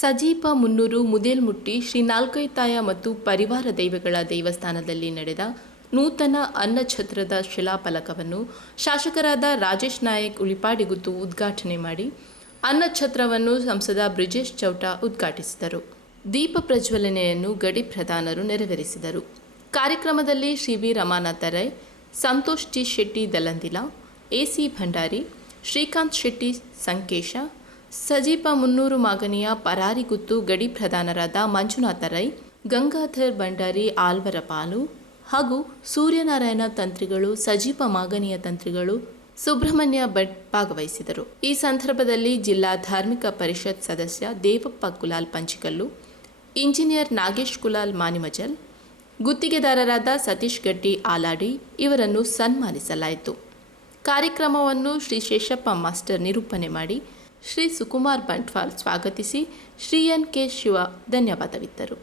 ಸಜೀಪ ಮುನ್ನೂರು ಮುದೇಲ್ಮುಟ್ಟಿ, ಶ್ರೀ ನಾಲ್ಕೈತಾಯ ಮತ್ತು ಪರಿವಾರ ದೈವಗಳ ದೇವಸ್ಥಾನದಲ್ಲಿ ನಡೆದ ನೂತನ ಅನ್ನಛತ್ರದ ಶಿಲಾಫಲಕವನ್ನು ಶಾಸಕರಾದ ರಾಜೇಶ್ ನಾಯಕ್ ಉಳಿಪಾಡಿಗುತ್ತು ಉದ್ಘಾಟನೆ ಮಾಡಿ ಅನ್ನಛತ್ರವನ್ನು ಸಂಸದ ಬ್ರಿಜೇಶ್ ಚೌಟ ಉದ್ಘಾಟಿಸಿದರು. ದೀಪ ಪ್ರಜ್ವಲನೆಯನ್ನು ಗಡಿ ಪ್ರಧಾನರು ನೆರವೇರಿಸಿದರು. ಕಾರ್ಯಕ್ರಮದಲ್ಲಿ ಶ್ರೀ ವಿ ರಮಾನಾಥ ರೈ, ಸಂತೋಷ್ ಜಿ ಶೆಟ್ಟಿ ದಲಂದಿಲ ಎಸಿ ಭಂಡಾರಿ, ಶ್ರೀಕಾಂತ್ ಶೆಟ್ಟಿ ಸಂಕೇಶ ಸಜೀಪ ಮುನ್ನೂರು ಮಾಗನಿಯ ಪರಾರಿಗುತ್ತು ಗಡಿ ಪ್ರಧಾನರಾದ ಮಂಜುನಾಥ ರೈ, ಗಂಗಾಧರ್ ಭಂಡಾರಿ ಆಲ್ವರ ಪಾಲು ಹಾಗೂ ಸೂರ್ಯನಾರಾಯಣ ತಂತ್ರಿಗಳು, ಸಜೀಪ ಮಾಗನಿಯ ತಂತ್ರಿಗಳು ಸುಬ್ರಹ್ಮಣ್ಯ ಭಟ್ ಭಾಗವಹಿಸಿದರು. ಈ ಸಂದರ್ಭದಲ್ಲಿ ಜಿಲ್ಲಾ ಧಾರ್ಮಿಕ ಪರಿಷತ್ ಸದಸ್ಯ ದೇವಪ್ಪ ಕುಲಾಲ್ ಪಂಚಿಕಲ್ಲು, ಇಂಜಿನಿಯರ್ ನಾಗೇಶ್ ಕುಲಾಲ್ ಮಾನಿಮಜಲ್, ಗುತ್ತಿಗೆದಾರರಾದ ಸತೀಶ್ ಗಡ್ಡಿ ಆಲಾಡಿ ಇವರನ್ನು ಸನ್ಮಾನಿಸಲಾಯಿತು. ಕಾರ್ಯಕ್ರಮವನ್ನು ಶ್ರೀ ಶೇಷಪ್ಪ ಮಾಸ್ಟರ್ ನಿರೂಪಣೆ ಮಾಡಿ ಶ್ರೀ ಸುಕುಮಾರ್ ಬಂಟ್ವಾಲ್ ಸ್ವಾಗತಿಸಿ ಶ್ರೀ ಎನ್ ಕೆ ಶಿವ ಧನ್ಯವಾದವಿತ್ತರು